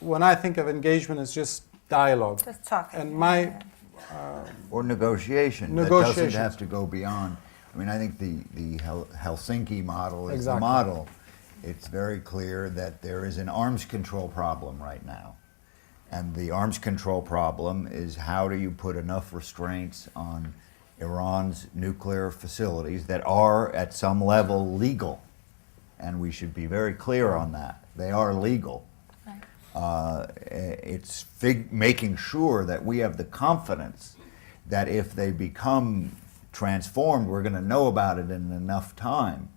When I think of engagement, it's just dialogue. Just talking. And my or negotiation. Negotiations. That doesn't have to go beyond. I mean, I think the Helsinki model is Exactly. the model. It's very clear that there is an arms control problem right now. And the arms control problem is how do you put enough restraints on Iran's nuclear facilities that are at some level legal. And we should be very clear on that. They are legal. It's making sure that we have the confidence that if they become transformed, we're going to know about it in enough time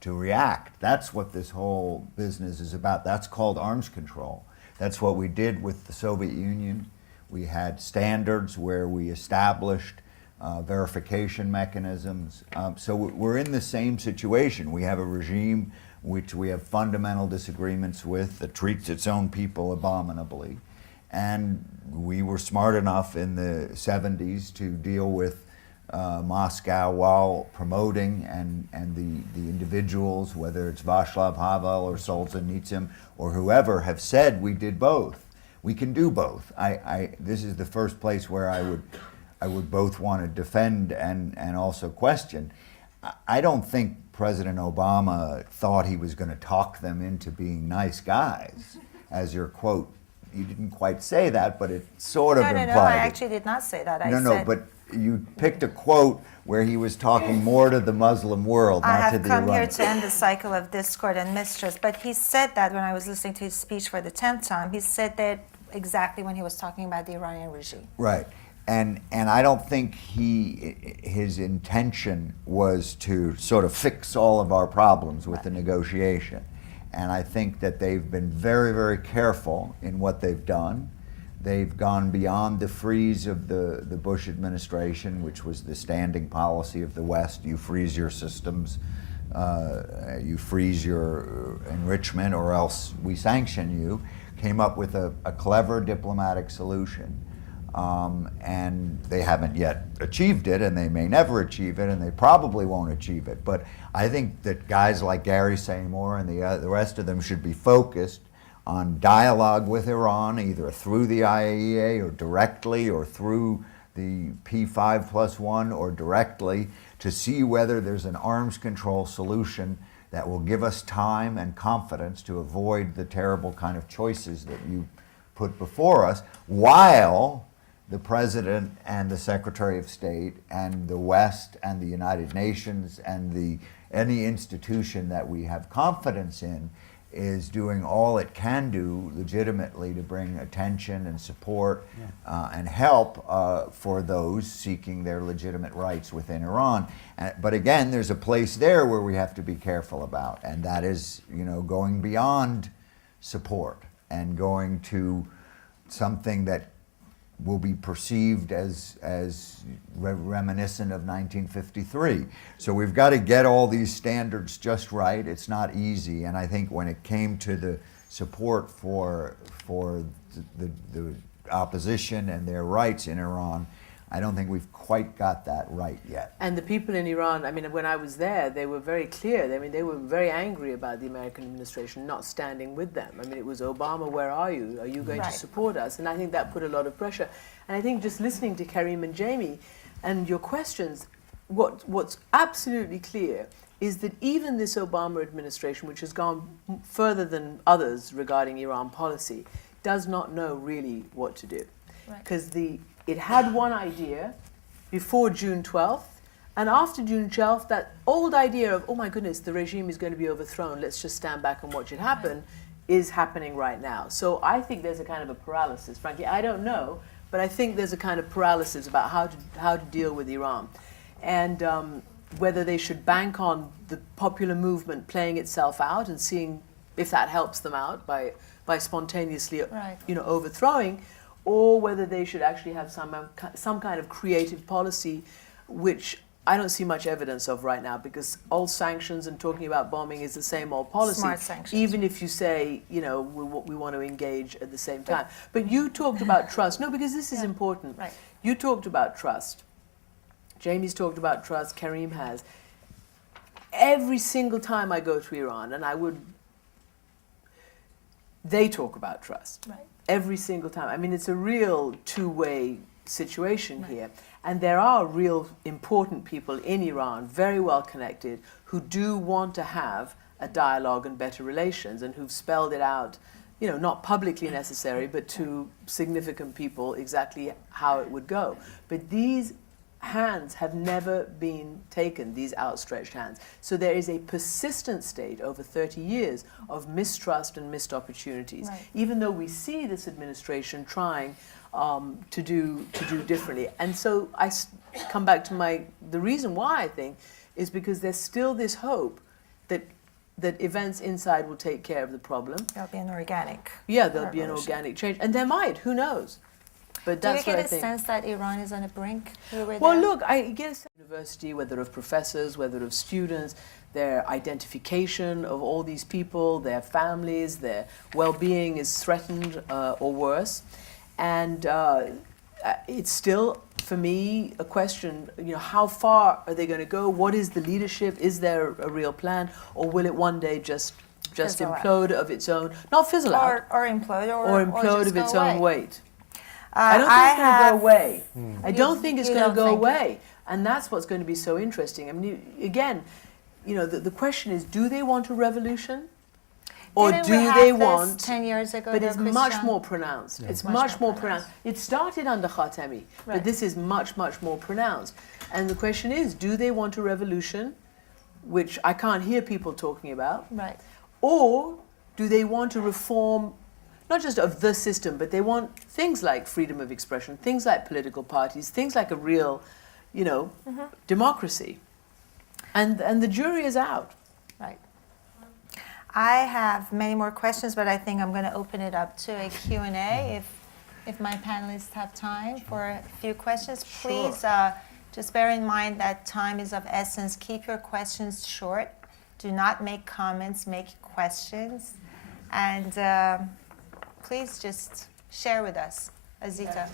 to react. That's what this whole business is about. That's called arms control. That's what we did with the Soviet Union. We had standards where we established verification mechanisms. So we're in the same situation. We have a regime which we have fundamental disagreements with that treats its own people abominably. And we were smart enough in the 70s to deal with Moscow while promoting and the individuals, whether it's Václav Havel or Solzhenitsyn or whoever, have said we did both. We can do both. This is the first place where I would both want to defend and also question. I don't think President Obama thought he was going to talk them into being nice guys, as your quote. You didn't quite say that, but it sort of implied. No, I actually did not say that. No, but you picked a quote where he was talking more to the Muslim world, not to the I have come here Iranians. to end the cycle of discord and mistrust. But he said that when I was listening to his speech for the 10th time. He said that exactly when he was talking about the Iranian regime. Right. And I don't think his intention was to sort of fix all of our problems with the negotiation. And I think that they've been very, very careful in what they've done. They've gone beyond the freeze of the Bush administration, which was the standing policy of the West. You freeze your systems, you freeze your enrichment, or else we sanction you. Came up with a clever diplomatic solution. And they haven't yet achieved it, and they may never achieve it, and they probably won't achieve it. But I think that guys like Gary Seymour and the rest of them should be focused on dialogue with Iran, either through the IAEA or directly, or through the P5+1 or directly, to see whether there's an arms control solution that will give us time and confidence to avoid the terrible kind of choices that you put before us, while the President and the Secretary of State and the West and the United Nations and any institution that we have confidence in is doing all it can do legitimately to bring attention and support and help for those seeking their legitimate rights within Iran. But again, there's a place there where we have to be careful about, and that is, going beyond support and going to something that will be perceived as reminiscent of 1953. So we've got to get all these standards just right. It's not easy, and I think when it came to the support for the opposition and their rights in Iran, I don't think we've quite got that right yet. And the people in Iran, I mean, when I was there, they were very clear. I mean, they were very angry about the American administration not standing with them. I mean, it was, Obama, where are you? Are you going to support us? And I think that put a lot of pressure. And I think just listening to Karim and Jamie and your questions, what's absolutely clear is that even this Obama administration, which has gone further than others regarding Iran policy, does not know really what to do. Because it had one idea before June 12th, and after June 12th, that old idea of, oh my goodness, the regime is going to be overthrown, let's just stand back and watch it happen, is happening right now. So I think there's a kind of a paralysis. Frankly, I don't know, but I think there's a kind of paralysis about how to deal with Iran. And whether they should bank on the popular movement playing itself out and seeing if that helps them out by spontaneously overthrowing, or whether they should actually have some kind of creative policy, which I don't see much evidence of right now, because all sanctions and talking about bombing is the same old policy. Smart sanctions. Even if you say, we want to engage at the same time. But you talked about trust. No, because this is important. Right. You talked about trust. Jamie's talked about trust. Karim has. Every single time I go to Iran, and they talk about trust. Right. Every single time. I mean, it's a real two-way situation here. And there are real important people in Iran, very well connected, who do want to have a dialogue and better relations, and who've spelled it out, not publicly necessary, but to significant people exactly how it would go. But these hands have never been taken, these outstretched hands. So there is a persistent state over 30 years of mistrust and missed opportunities, Right. even though we see this administration trying to do differently. And so come back to the reason why I think is because there's still this hope that events inside will take care of the problem. There'll be an organic. Yeah, there'll be an revolution. organic change, and there might. Who knows? But Do you that's what I get a think. sense that Iran is on the brink? Well, look, I guess university, whether of professors, whether of students, their identification of all these people, their families, their well-being is threatened or worse, and it's still, for me, a question. How far are they going to go? What is the leadership? Is there a real plan, or will it one day just Fizzle out. implode of its own? Not fizzle out, Or implode, or implode just of its go own away. weight. I don't think it's going to go away. I don't You- think it's you going to don't go think- away. And that's what's going to be so interesting. I mean, again, the question is, do they want a revolution? Or Didn't do we have they this want... 10 years ago? But though, it's much Christian? more pronounced. It's Much much more more pronounced. It started under Khatami, Right. but this is much, much more pronounced. And the question is, do they want a revolution, which I can't hear people talking about? Right. Or do they want to reform, not just of the system, but they want things like freedom of expression, things like political parties, things like a real, democracy. And the jury is out. Right. I have many more questions, but I think I'm going to open it up to a Q&A if my panelists have time for a few questions. Please just bear in mind that time is of essence. Keep your questions short. Do not make comments, make questions. And please just share with us. Azita.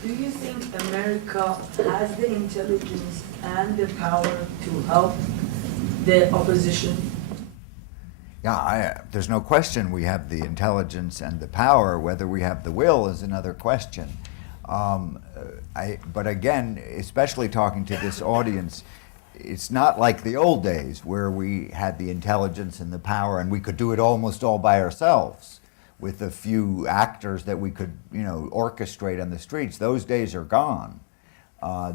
Do you think America has the intelligence and the power to help the opposition? Yeah, there's no question we have the intelligence and the power. Whether we have the will is another question. But again, especially talking to this audience, it's not like the old days where we had the intelligence and the power and we could do it almost all by ourselves with a few actors that we could, orchestrate on the streets. Those days are gone.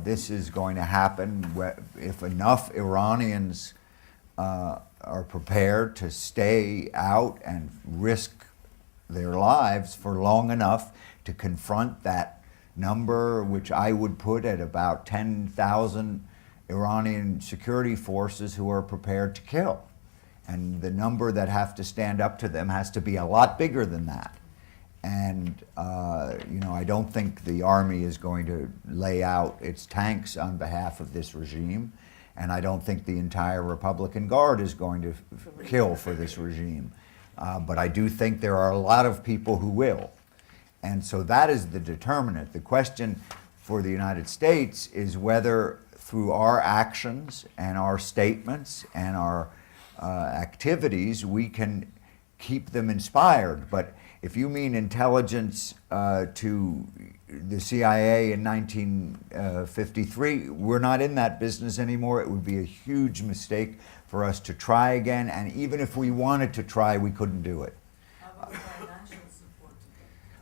This is going to happen if enough Iranians are prepared to stay out and risk their lives for long enough to confront that number, which I would put at about 10,000 Iranian security forces who are prepared to kill. And the number that have to stand up to them has to be a lot bigger than that. And, I don't think the army is going to lay out its tanks on behalf of this regime. And I don't think the entire Republican Guard is going to kill for this regime. But I do think there are a lot of people who will. And so that is the determinant. The question for the United States is whether through our actions and our statements and our activities, we can keep them inspired. But if you mean intelligence to the CIA in 1953, we're not in that business anymore. It would be a huge mistake for us to try again. And even if we wanted to try, we couldn't do it. How about financial support?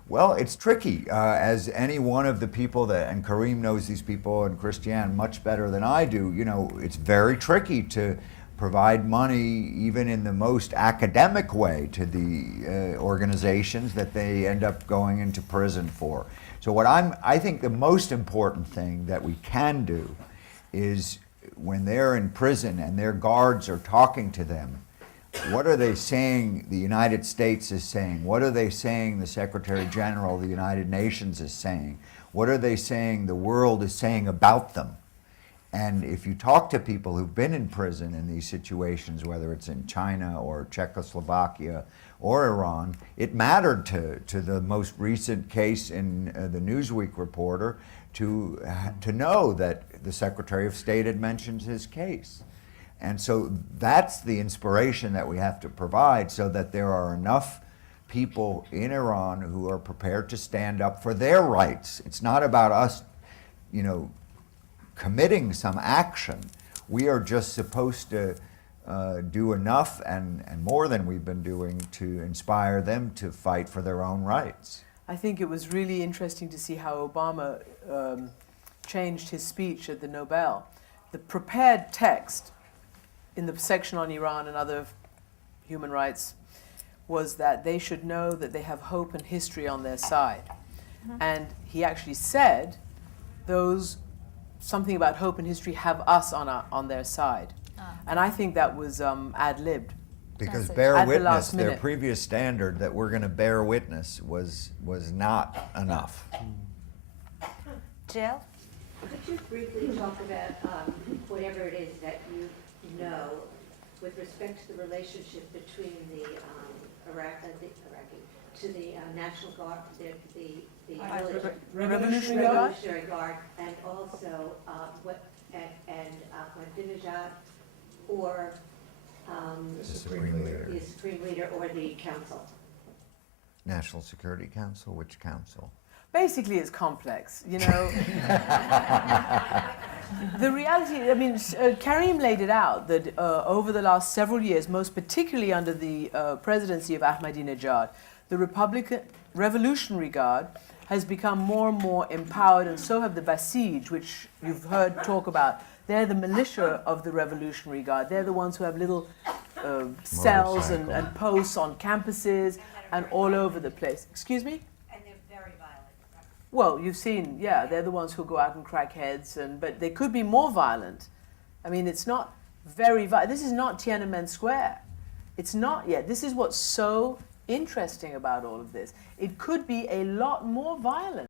Well, it's tricky. As any one of the people and Karim knows these people and Christiane much better than I do, it's very tricky to provide money even in the most academic way to the organizations that they end up going into prison for. So I think the most important thing that we can do is when they're in prison and their guards are talking to them, what are they saying the United States is saying? What are they saying the Secretary General of the United Nations is saying? What are they saying the world is saying about them? And if you talk to people who've been in prison in these situations, whether it's in China or Czechoslovakia or Iran, it mattered to the most recent case in the Newsweek reporter to know that the Secretary of State had mentioned his case. And so that's the inspiration that we have to provide so that there are enough people in Iran who are prepared to stand up for their rights. It's not about us, you know, committing some action. We are just supposed to do enough and more than we've been doing to inspire them to fight for their own rights. I think it was really interesting to see how Obama changed his speech at the Nobel. The prepared text in the section on Iran and other human rights was that they should know that they have hope and history on their side. And he actually said something about hope and history have us on their side. And I think that was ad-libbed. Because That's it. bear At the witness, last their minute. previous standard that we're going to bear witness was not enough. Jill? Could you briefly talk about whatever it is that you know with respect to the relationship between the National Guard, the Revolutionary Guard? Revolutionary Guard, and also Ahmadinejad, or The Supreme Leader. the Supreme Leader, or the Council? National Security Council? Which council? Basically, it's complex, you know. The reality, I mean, Karim laid it out that over the last several years, most particularly under the presidency of Ahmadinejad, the Revolutionary Guard has become more and more empowered, and so have the Basij, which you've heard talk about. They're the militia of the Revolutionary Guard. They're the ones who have little cells and posts on campuses and all over the place. Excuse me? And they're very violent. Well, you've seen, yeah, they're the ones who go out and crack heads, but they could be more violent. I mean, it's not very violent. This is not Tiananmen Square. It's not yet. This is what's so interesting about all of this. It could be a lot more violent.